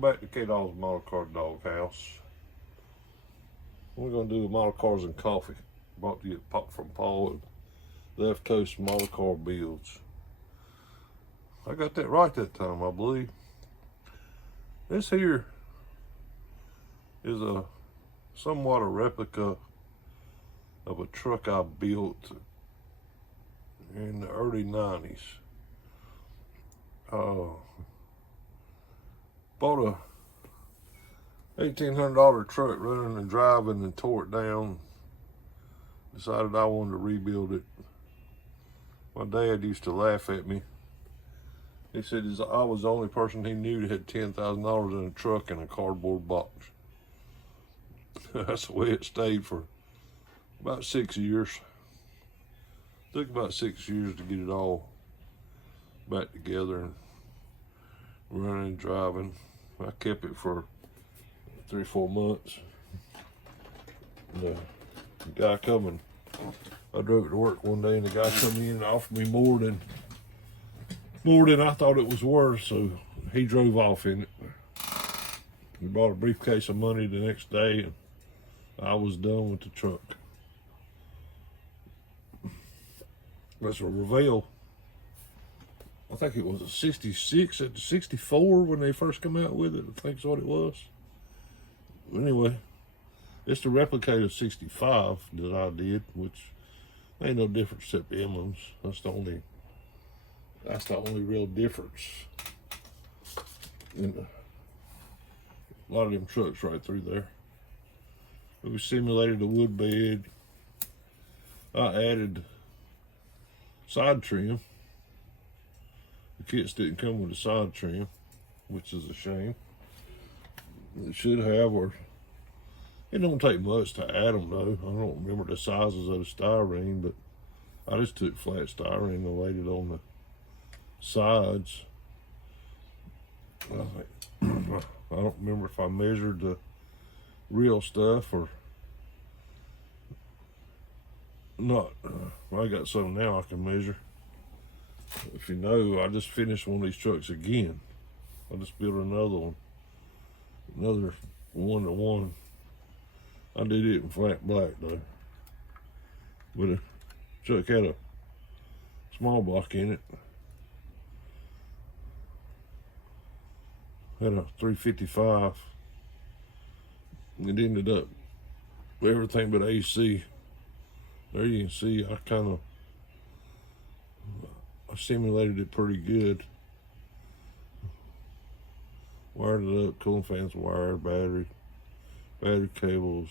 Welcome back to K-Dog's Model Car Doghouse. We're going to do the model cars and coffee. Brought to you from Paul at Left Coast Model Car Builds. I got that right that time, I believe. This here is somewhat a replica of a truck I built in the early 90s. Bought a $1,800 truck running and driving and tore it down. Decided I wanted to rebuild it. My dad used to laugh at me. He said I was the only person he knew that had $10,000 in a truck and a cardboard box. That's the way it stayed for about 6 years. Took about 6 years to get it all back together and running and driving. I kept it for 3 or 4 months. And the guy coming, I drove it to work one day, and the guy come in and offered me more than I thought it was worth, so he drove off in it. He bought a briefcase of money the next day, and I was done with the truck. That's a Revell. I think it was a 66 at the 64 when they first come out with it. I think that's what it was. Anyway, it's the Replica 65 that I did, which ain't no difference except the emblems. That's the only real difference. And a lot of them trucks right through there. We simulated a wood bed. I added side trim. The kits didn't come with a side trim, which is a shame. It should have, or it don't take much to add them though. I don't remember the sizes of the styrene, but I just took flat styrene and laid it on the sides. I don't remember if I measured the real stuff or not. I got some now I can measure. If you know, I just finished one of these trucks again. I just built another 1-to-1. I did it in flat black though. But the truck had a small block in it. Had a 355. It ended up with everything but AC. There you can see I simulated it pretty good. Wired it up, cooling fans wired, battery cables,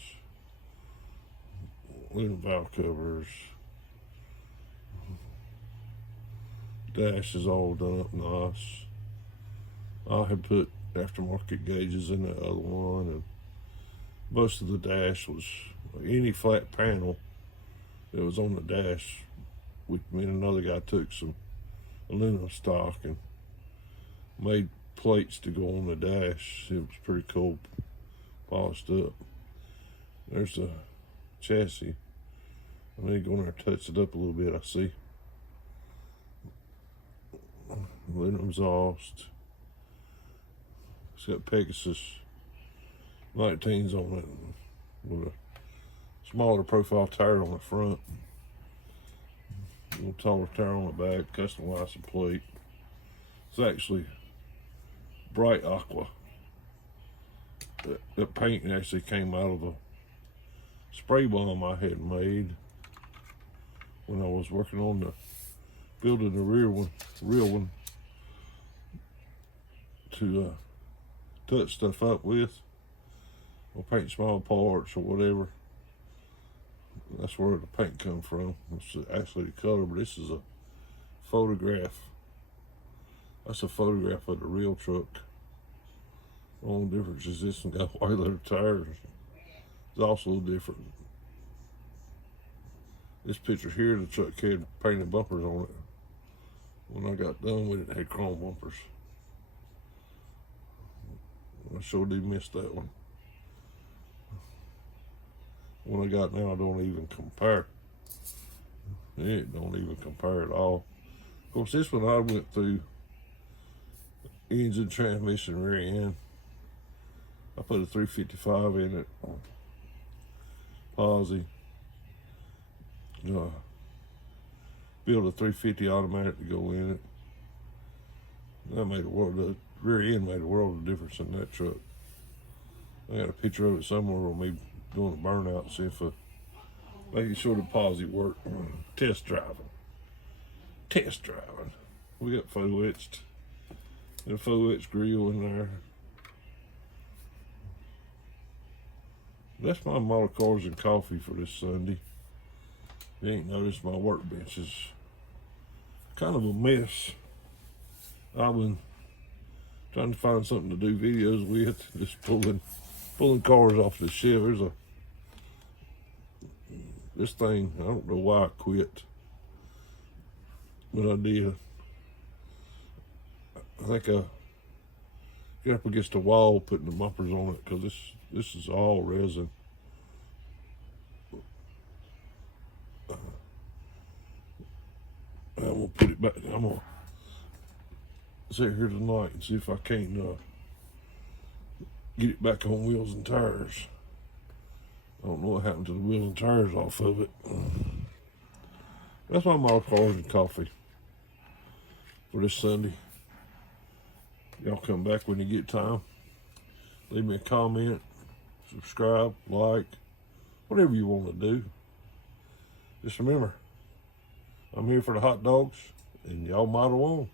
aluminum valve covers. Dash is all done up nice. I had put aftermarket gauges in the other one, and most of the dash was any flat panel that was on the dash. Me and another guy took some aluminum stock and made plates to go on the dash. It was pretty cool, polished up. There's the chassis. I need to go in there and touch it up a little bit, I see. Aluminum exhaust. It's got Pegasus 19s on it with a smaller profile tire on the front. A little taller tire on the back, custom license plate. It's actually bright aqua. That paint actually came out of a spray bomb I had made when I was working on building the real one to touch stuff up with, or paint small parts or whatever. That's where the paint comes from. It's actually the color, but this is a photograph. That's a photograph of the real truck. The only difference is this one got white leather tires. It's also different. This picture here, the truck had painted bumpers on it. When I got done with it, it had chrome bumpers. I sure did miss that one. What I got now don't even compare. It don't even compare at all. Of course, this one I went through engine, transmission, rear end. I put a 355 in it, posi. Build a 350 automatic to go in it. That made a world. The rear end made a world of difference in that truck. I got a picture of it somewhere of me doing a burnout, see if making sure the posi worked. Test driving. We got faux etched. A faux etched grill in there. That's my model cars and coffee for this Sunday. You ain't noticed my workbench is kind of a mess. I've been trying to find something to do videos with, just pulling cars off the shelf. This thing, I don't know why I quit, but I did. I think I got up against the wall putting the bumpers on it, because this is all resin. I'm gonna put it back. I'm gonna sit here tonight and see if I can't get it back on wheels and tires. I don't know what happened to the wheels and tires off of it. That's my model cars and coffee for this Sunday. Y'all come back when you get time. Leave me a comment, subscribe, like, whatever you want to do. Just remember, I'm here for the hot dogs, and y'all model on.